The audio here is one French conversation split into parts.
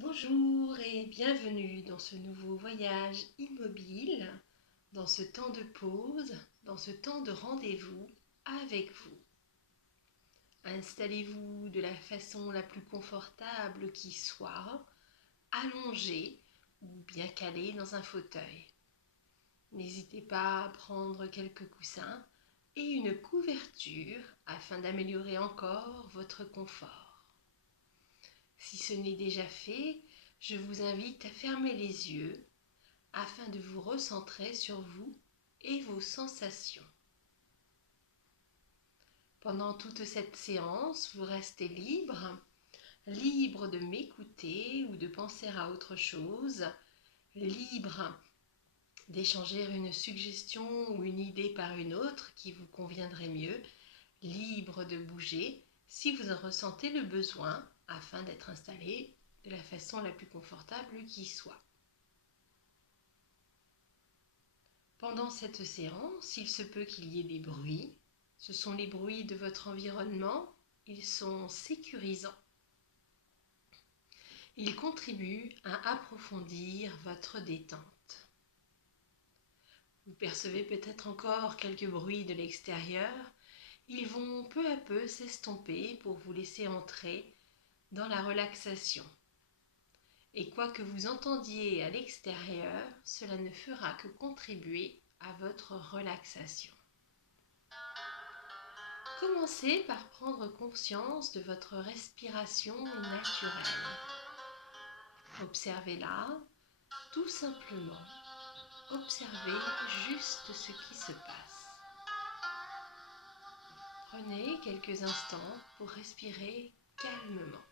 Bonjour et bienvenue dans ce nouveau voyage immobile, dans ce temps de pause, dans ce temps de rendez-vous avec vous. Installez-vous de la façon la plus confortable qui soit, allongé ou bien calé dans un fauteuil. N'hésitez pas à prendre quelques coussins et une couverture afin d'améliorer encore votre confort. Si ce n'est déjà fait, je vous invite à fermer les yeux afin de vous recentrer sur vous et vos sensations. Pendant toute cette séance, vous restez libre de m'écouter ou de penser à autre chose, libre d'échanger une suggestion ou une idée par une autre qui vous conviendrait mieux, libre de bouger si vous en ressentez le besoin afin d'être installé de la façon la plus confortable qui soit. Pendant cette séance, il se peut qu'il y ait des bruits. Ce sont les bruits de votre environnement. Ils sont sécurisants. Ils contribuent à approfondir votre détente. Vous percevez peut-être encore quelques bruits de l'extérieur. Ils vont peu à peu s'estomper pour vous laisser entrer dans la relaxation. Et quoi que vous entendiez à l'extérieur, cela ne fera que contribuer à votre relaxation. Commencez par prendre conscience de votre respiration naturelle. Observez-la tout simplement. Observez juste ce qui se passe. Prenez quelques instants pour respirer calmement.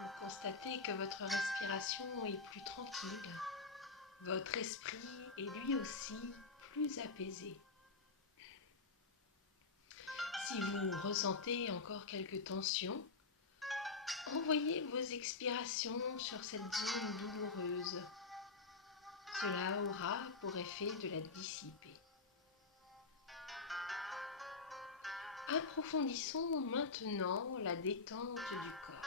Vous constatez que votre respiration est plus tranquille. Votre esprit est lui aussi plus apaisé. Si vous ressentez encore quelques tensions, envoyez vos expirations sur cette zone douloureuse. Cela aura pour effet de la dissiper. Approfondissons maintenant la détente du corps.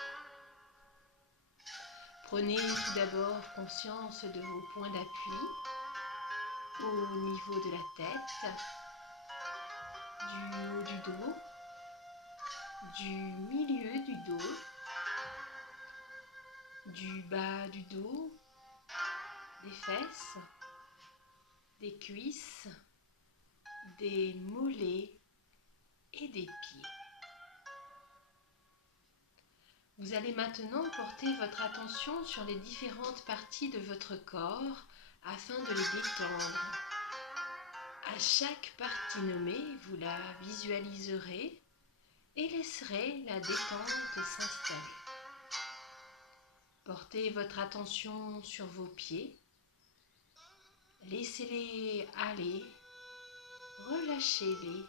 Prenez tout d'abord conscience de vos points d'appui au niveau de la tête, du haut du dos, du milieu du dos, du bas du dos, des fesses, des cuisses, des mollets et des pieds. Vous allez maintenant porter votre attention sur les différentes parties de votre corps afin de les détendre. À chaque partie nommée, vous la visualiserez et laisserez la détente s'installer. Portez votre attention sur vos pieds. Laissez-les aller, relâchez-les.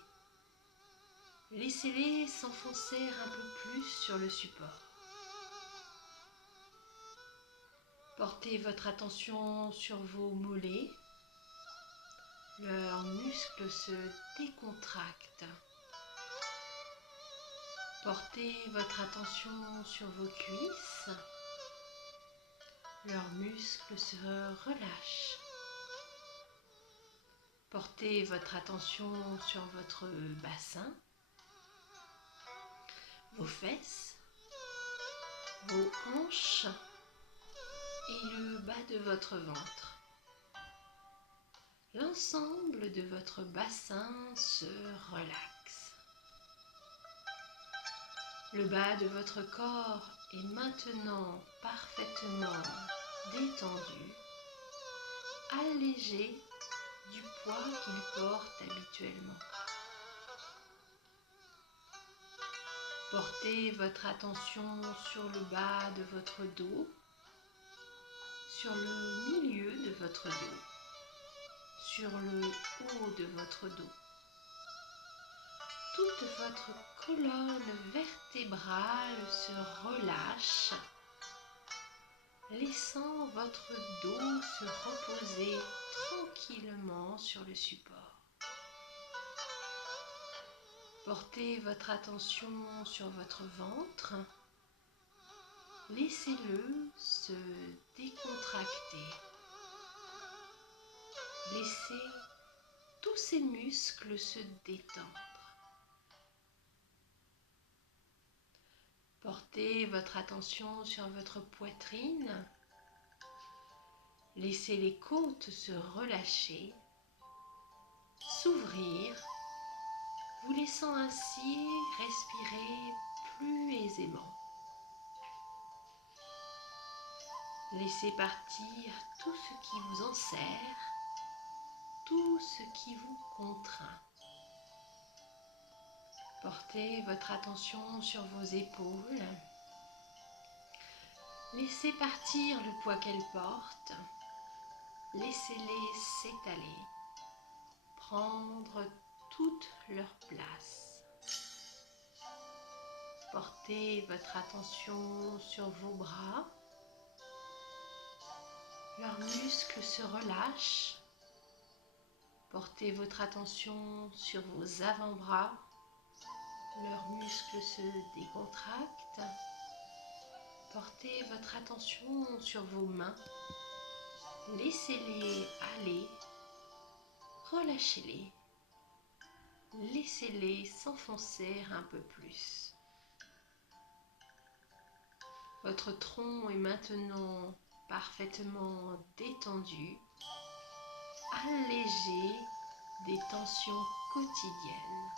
Laissez-les s'enfoncer un peu plus sur le support. Portez votre attention sur vos mollets. Leurs muscles se décontractent. Portez votre attention sur vos cuisses. Leurs muscles se relâchent. Portez votre attention sur votre bassin, vos fesses, vos hanches et le bas de votre ventre. L'ensemble de votre bassin se relaxe. Le bas de votre corps est maintenant parfaitement détendu, allégé du poids qu'il porte habituellement. Portez votre attention sur le bas de votre dos, sur le milieu de votre dos, sur le haut de votre dos. Toute votre colonne vertébrale se relâche votre dos se reposer tranquillement sur le support. Portez votre attention sur votre ventre. Laissez-le se décontracter. Laissez tous ces muscles se détendre. Portez votre attention sur votre poitrine. Laissez les côtes se relâcher, s'ouvrir, vous laissant ainsi respirer plus aisément. Laissez partir tout ce qui vous enserre, tout ce qui vous contraint. Portez votre attention sur vos épaules. Laissez partir le poids qu'elles portent. Laissez-les s'étaler, prendre toute leur place. Portez votre attention sur vos bras. Leurs muscles se relâchent. Portez votre attention sur vos avant-bras. Leurs muscles se décontractent. Portez votre attention sur vos mains. Laissez-les aller. Relâchez-les. Laissez-les s'enfoncer un peu plus. Votre tronc est maintenant parfaitement détendu, allégé des tensions quotidiennes.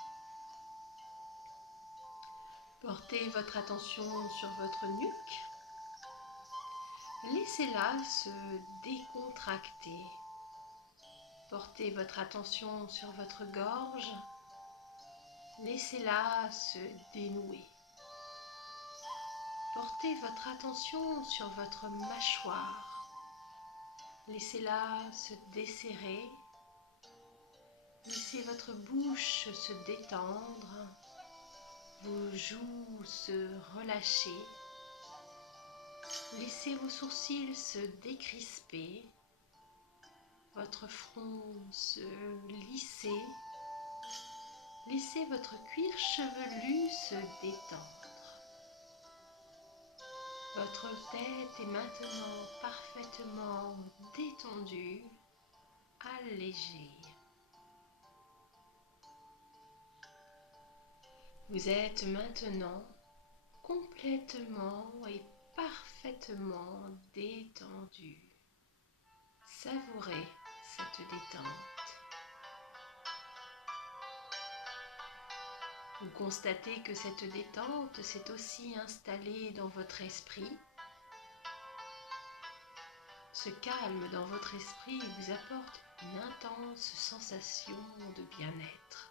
Portez votre attention sur votre nuque. Laissez-la se décontracter. Portez votre attention sur votre gorge. Laissez-la se dénouer. Portez votre attention sur votre mâchoire. Laissez-la se desserrer. Laissez votre bouche se détendre. Vos joues se relâcher. Laissez vos sourcils se décrisper. Votre front se lisser. Laissez votre cuir chevelu se détendre. Votre tête est maintenant parfaitement détendue, allégée. Vous êtes maintenant complètement et parfaitement détendu. Savourez cette détente. Vous constatez que cette détente s'est aussi installée dans votre esprit. Ce calme dans votre esprit vous apporte une intense sensation de bien-être.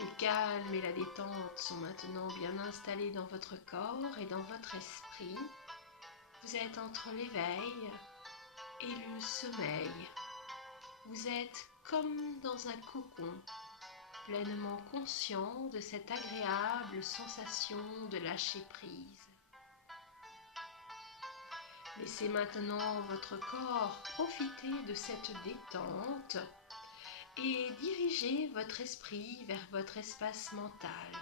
Le calme et la détente sont maintenant bien installés dans votre corps et dans votre esprit. Vous êtes entre l'éveil et le sommeil. Vous êtes comme dans un cocon, pleinement conscient de cette agréable sensation de lâcher prise. Laissez maintenant votre corps profiter de cette détente et dirigez votre esprit vers votre espace mental.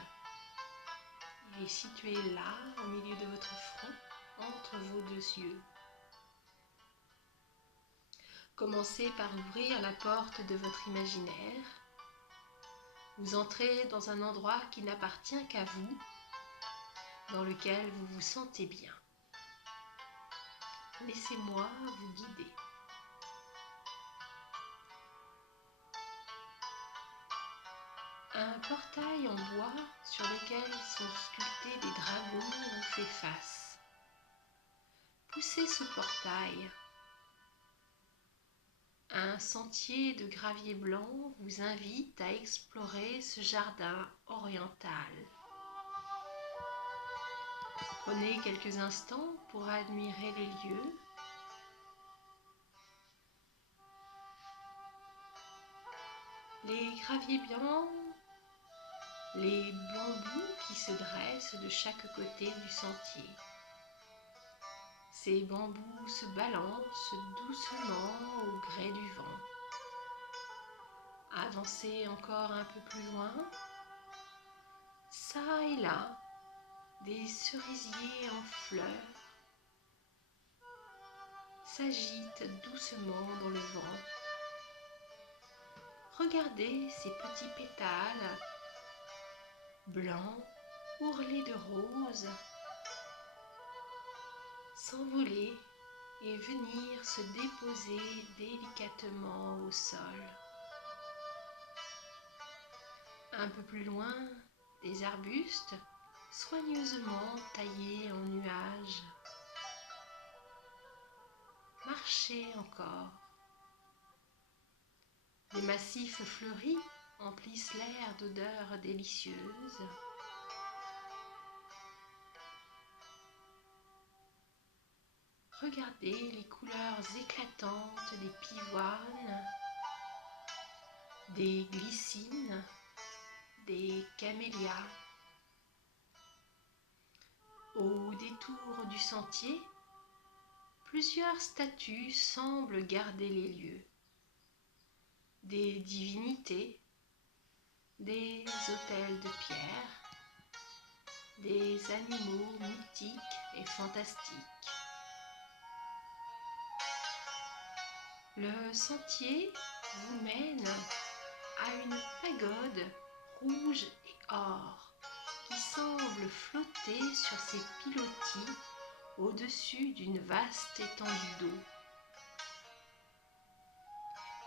Il est situé là, au milieu de votre front, entre vos deux yeux. Commencez par ouvrir la porte de votre imaginaire. Vous entrez dans un endroit qui n'appartient qu'à vous, dans lequel vous vous sentez bien. Laissez-moi vous guider. Un portail en bois sur lequel sont sculptés des dragons vous fait face. Poussez ce portail. Un sentier de gravier blanc vous invite à explorer ce jardin oriental. Prenez quelques instants pour admirer les lieux. Les graviers blancs, les bambous qui se dressent de chaque côté du sentier. Ces bambous se balancent doucement au gré du vent. Avancez encore un peu plus loin. Ça et là, des cerisiers en fleurs s'agitent doucement dans le vent. Regardez ces petits pétales blancs, ourlés de rose, s'envoler et venir se déposer délicatement au sol. Un peu plus loin, des arbustes soigneusement taillés en nuages. Marchez encore. Les massifs fleuris emplissent l'air d'odeurs délicieuses. Regardez les couleurs éclatantes des pivoines, des glycines, des camélias. Au détour du sentier, plusieurs statues semblent garder les lieux. Des divinités, des autels de pierre, des animaux mythiques et fantastiques. Le sentier vous mène à une pagode rouge et or qui semble flotter sur ses pilotis au-dessus d'une vaste étendue d'eau.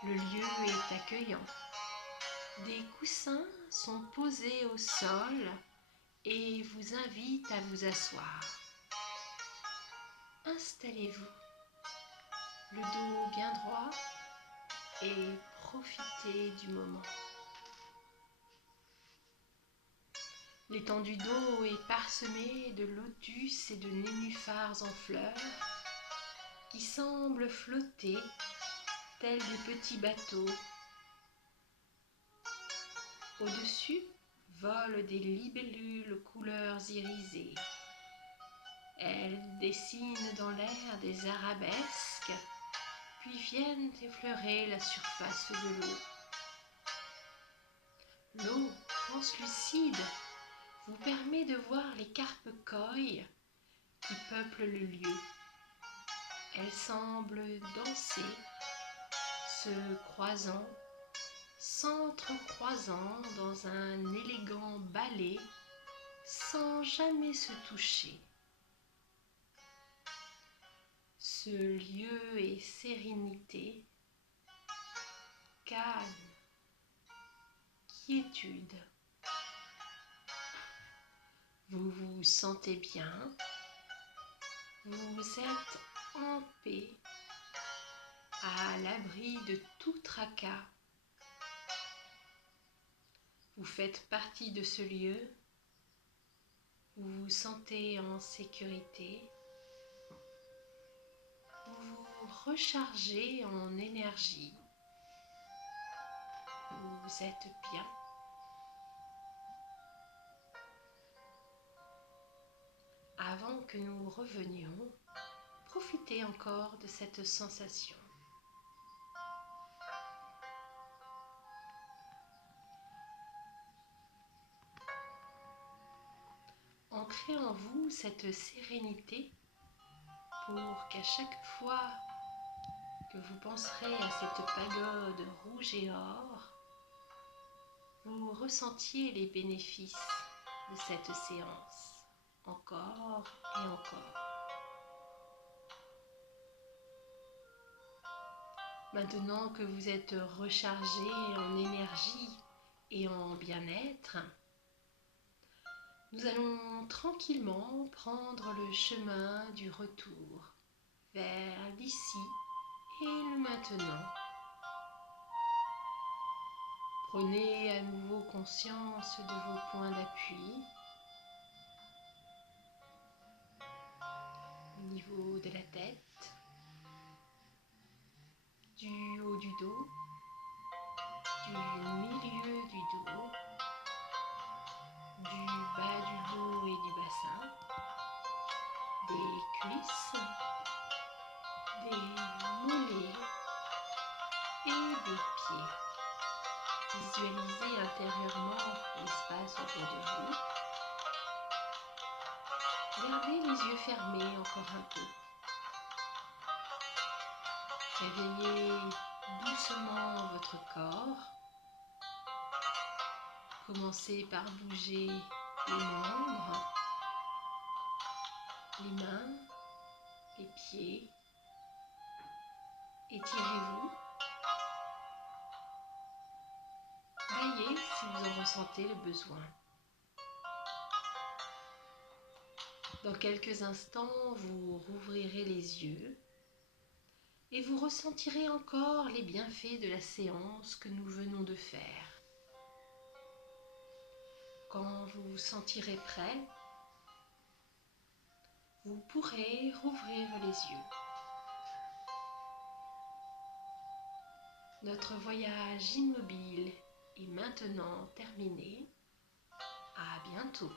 Le lieu est accueillant. Des coussins sont posés au sol et vous invitent à vous asseoir. Installez-vous, le dos bien droit, et profitez du moment. L'étendue d'eau est parsemée de lotus et de nénuphars en fleurs qui semblent flotter tels des petits bateaux. Au-dessus volent des libellules couleurs irisées. Elles dessinent dans l'air des arabesques, puis viennent effleurer la surface de l'eau. L'eau translucide vous permet de voir les carpes koi qui peuplent le lieu. Elles semblent danser, se croisant, s'entrecroisant dans un élégant ballet sans jamais se toucher. Ce lieu est sérénité, calme, quiétude. Vous vous sentez bien, vous êtes en paix, à l'abri de tout tracas. Vous faites partie de ce lieu, vous vous sentez en sécurité, vous vous rechargez en énergie, vous êtes bien. Avant que nous revenions, profitez encore de cette sensation. Ancrez en vous cette sérénité pour qu'à chaque fois que vous penserez à cette pagode rouge et or, vous ressentiez les bénéfices de cette séance, encore et encore. Maintenant que vous êtes rechargé en énergie et en bien-être, nous allons tranquillement prendre le chemin du retour vers l'ici et le maintenant. Prenez à nouveau conscience de vos points d'appui au niveau de la tête, du haut du dos, du milieu du dos, du bas du dos et du bassin, des cuisses, des mollets et des pieds. Visualisez intérieurement l'espace autour de vous. Gardez les yeux fermés encore un peu. Réveillez doucement votre corps. Commencez par bouger les membres, les mains, les pieds. Étirez-vous. Baillez si vous en ressentez le besoin. Dans quelques instants, vous rouvrirez les yeux et vous ressentirez encore les bienfaits de la séance que nous venons de faire. Quand vous vous sentirez prêt, vous pourrez rouvrir les yeux. Notre voyage immobile est maintenant terminé. À bientôt.